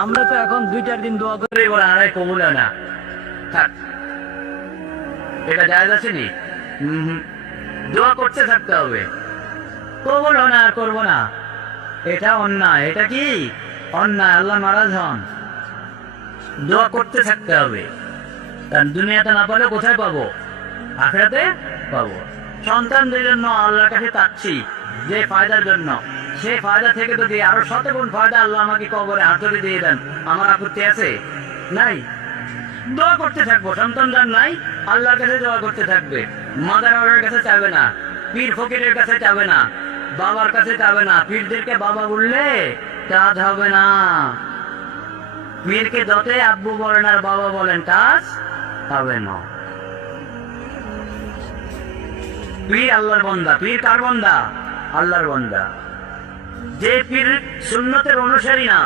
আমরা তো এখন 2-4 দিন দোয়া করে বলে আরে কবুল হয় না, থাক, এটা জায়েজ আছে নি? দোয়া করতে থাকতে হবে, কবুল হয় না আর করবো না, এটা অন্যায়। এটা কি অন্যায়? আল্লাহ নারাজ হন। দোয়া করতে থাকতে হবে। কারণ দুনিয়াতে না পালে কোথায় পাবো? আখিরাতে পাবো। সন্তানদের জন্য আল্লাহর কাছে চাচ্ছি যে ফায়দার জন্য, সে ফায়দা থেকে যদি আরো 100 গুণ ফায়দা আল্লাহ আমাকে কবরে হাতুড়ি দিয়ে দেন, আমার আপত্তি আছে? নাই। দোয়া করতে থাকবো। সন্তান যার নাই, আল্লাহর কাছে দোয়া করতে থাকবে। মাদার কাছে চাবে না, পীর ফকিরের কাছে চাবে না, বাবার কাছে চাবে না। পীরদেরকে বাবা বললে কাজ হবে না। পীরকে যতই আব্বু বলেন আর বাবা বলেন, কাজ হবে না। পীর আল্লাহর বান্দা। পীর কার বান্দা? আল্লাহর বান্দা। যে পীর সুন্নতের অনুসারী না,